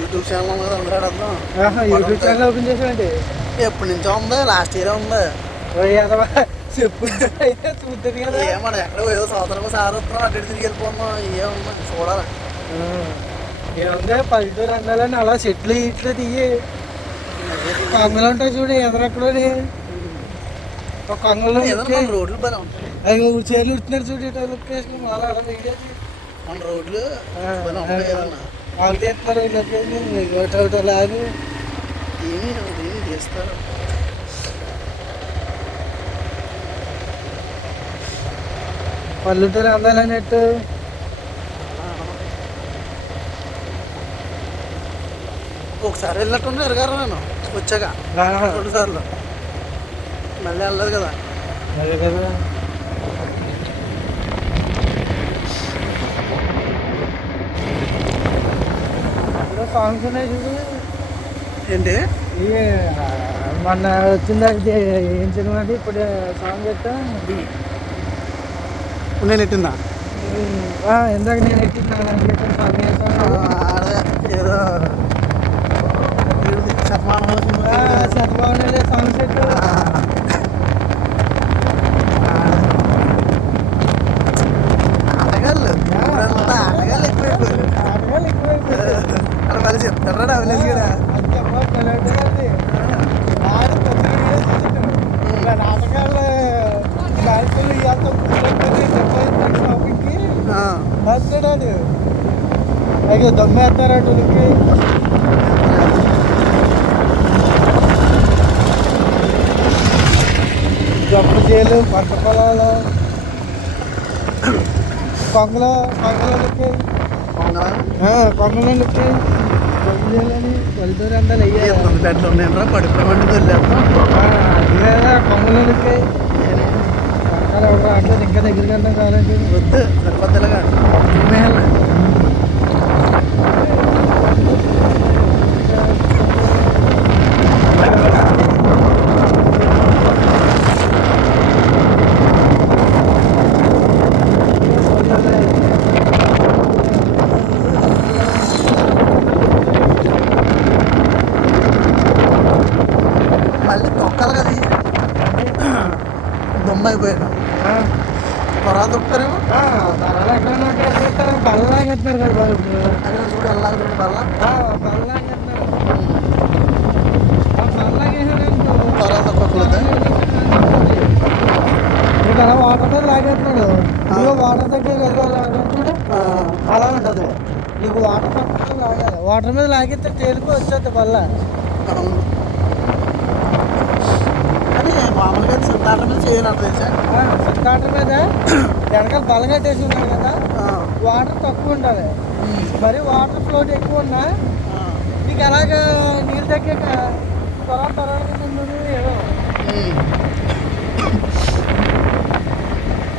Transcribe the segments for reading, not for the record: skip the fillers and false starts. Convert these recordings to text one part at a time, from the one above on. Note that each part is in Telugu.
యూట్యూబ్ ఛానల్ ఉంది కదా, అందరూ యూట్యూబ్ ఛానల్ ఓపెన్ చేసామండి. ఎప్పటి నుంచో ఉంది, లాస్ట్ ఇయర్ ఉంది. చెప్పు అయితే చూద్దాం కదా. ఏమన్నా ఎక్కడ ఏదో సంవత్సరం సార్ వస్తున్నాం, అడ్డు తిరిగి వెళ్ళిపోతున్నాం. ఏమన్నా చూడాలి. ఏముంది పల్లెటూరు అన్నాలని అలా చెట్లు ఇట్లు తీయి కొంగలు ఉంటాయి చూడు ఎదరక్కడని. ఒక కొంగలు రోడ్లు పని ఉంటాయి, అవి చేర్లు ఉడుతున్నారు చూడు లొకేషన్ అలా అలా మన రోడ్లు వాళ్ళు తీస్తున్నారు ఒకటి లాగి ఏమీ చేస్తారు. పల్లెటూరు అందాలన్నట్టు. ఒకసారి వెళ్ళినట్టు ఎరగారు నేను వచ్చాక 2 సార్లు, మళ్ళీ వెళ్ళదు కదా. అదే కదా. సాంగ్స్ ఉన్నాయి చూడు. ఏంటి మొన్న వచ్చింది ఏం సినిమా అది ఇప్పుడు సాంగ్ పెట్టా నేను ఎట్టిందా ఇందాక నేను ఎట్టింది ఏదో శతమానంలో సాంగ్స్ పెట్టు. ఆటగాళ్ళు ఎక్కువైపోయారు. అక్కడ మళ్ళీ చెప్తారా అవిలేజ్ కూడా నాటకాలు షాపింగ్కి వస్తాడు. అయితే దమ్మేస్తారు అటుకి. జబ్బు చేలు పంట పొలాలు కొంగలకి జబ్బు చేయాలని పల్లెటూరు అంతా పెట్లు ఉన్నాయంటే పడిపోయి వెళ్ళేస్తాం. కొంగలకి అంటే ఇంకా దగ్గరికి వెళ్తాం కాదండి. వద్దు సరిపోద్దలుగా మళ్ళీ తొక్కలు కదా దొమ్మ అయిపోయాను. త్వరగా దొక్కుతారేమో. బల్లలాగేస్తారు కదా చూడు వెళ్ళాలి బల్ల త్వరగా తొక్కలేదు. నీకు అలా వాటర్ మీద లాగేస్తున్నాడు. నువ్వు వాటర్ దగ్గర వెళ్ళాలంటే అలా ఉంటుంది. నీకు వాటర్ పక్కన లాగాలి. వాటర్ మీద లాగితే తేలిపి వచ్చేది బల్ల. కానీ మామూలుగా సిద్ధార్థ మీద చేయాలంట తెలుసా. సిద్ధార్థ మీద వెనకాల బల్ల కట్టేసి ఉన్నాడు కదా, వాటర్ తక్కువ ఉండాలి. మరి వాటర్ ఫ్లోట్ ఎక్కువ ఉన్నా నీకు ఎలాగ నీళ్ళు తగ్గాక త్వరగా ఏదో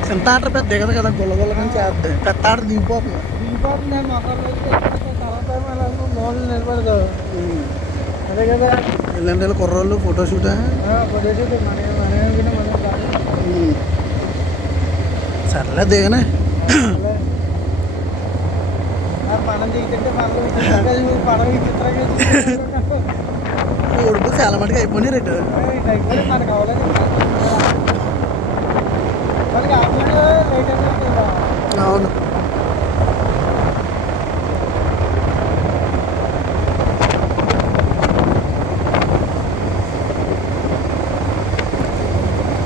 చింత ఆట పెద్ద దిగదు కదా, గుల్లగుల్ల కానీ చేద్దాం. పెద్ద ఆట దిగిపోతుంది. నేను తర్వాత మోడల్ నిలబడదు. అదే కదా ఎల్లండి కుర్రోళ్ళు ఫోటోషూట్ సర్లే దిగనే. పనం దిగుతుంటే పనం ఉడుపు చాలా మటుకు అయిపోయినాయి రేటు. మనకు అవ్వలేదు. మనకి అవును.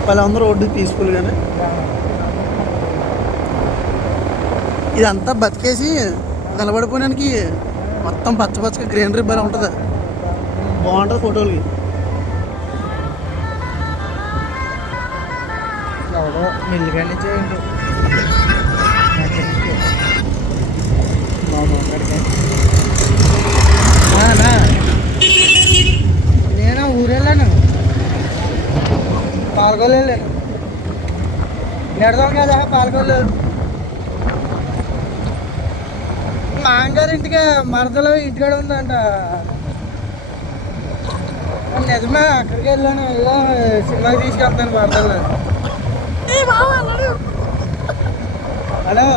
వాళ్ళందరూ రోడ్డు పీస్ఫుల్గానే. ఇదంతా బతికేసి నిలబడిపోయినానికి మొత్తం పచ్చ పచ్చగా గ్రీనరీ బాగా ఉంటుంది, బాగుంటుంది ఫోటోలకి. మిల్లుగానే చేయండి. నేను ఊరెళ్ళాను, పాల్గొలు వెళ్ళాను. నెడదాం కదా పాల్గొలు. మా అమ్మగారి ఇంటికి మరదలో ఇంటికాడ ఉందంట. నిజమే, అక్కడికి వెళ్ళాను. సినిమాకి తీసుకెళ్తాను మరదలు. హలో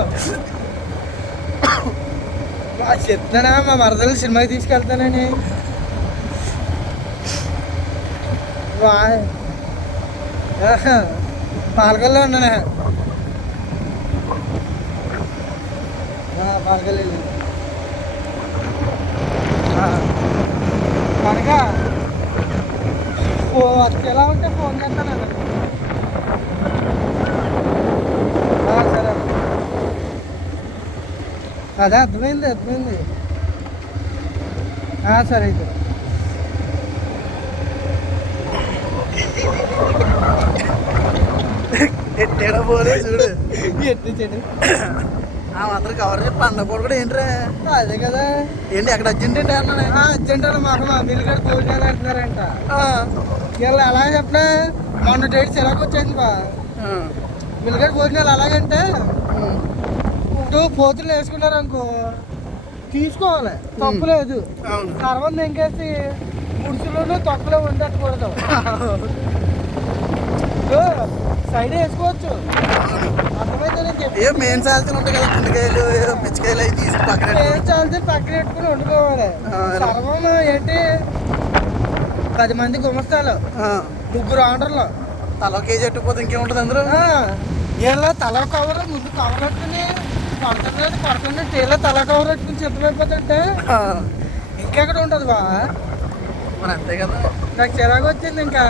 చెప్తానా మా మరదలు సినిమాకి తీసుకెళ్తానని పాలకొల్లో ఉన్నానా పాలకొల్లు వెళ్ళి కనుక ఎలా ఉంటే ఫోన్ చేస్తాను సరే అదే అర్థమైంది సరే అయితే ఎట్టేడా పోలే చూడు ఎట్టి చెడు ఆ మాత్రం కవర్ చెప్పి అన్నప్పుడు కూడా ఏంట్రా అదే కదా ఏంటి అక్కడ అర్జెంట్ ఏంటి అన్నా అర్జెంట్ అని మాకు మా బిల్లుగారు భోజనాలు అంటున్నారంట వీళ్ళు ఎలా చెప్పినా మొన్న డేట్ చిరాకు వచ్చేది బా బిల్లుగారు భోజనాలు అలాగంటే ఇప్పుడు పోతులు వేసుకున్నారు అనుకో తీసుకోవాలి తప్పులేదు సర్వం ఎంకేసి గుడిసెలోనూ తొక్కలో ఉండకూడదు సైడ్ వేసుకోవచ్చు ఏ మెయిన్ సాల్తీలు ఉంటాయి కదా కుండకాయలు పిచ్చికాయలు అవి తీసి పక్కన మెయిన్ సాల్తీలు పక్కన పెట్టుకుని వండుకోవాలి సర్వం ఏంటి 10 మంది గుమస్తాలు 2 ఆర్డర్లు తల కేజీ ఎట్టుకుపోతే ఇంకేముంటుంది అందరూ వీళ్ళ తల కవర్ ముందు కవర్ పెట్టుకుని పడుతుంది తేలో తల కవర్ పెట్టుకుని సిద్ధమైపోతుంటే ఇంకెక్కడ ఉంటుంది బా మరి అంతే కదా నాకు చిరాకు వచ్చింది ఇంకా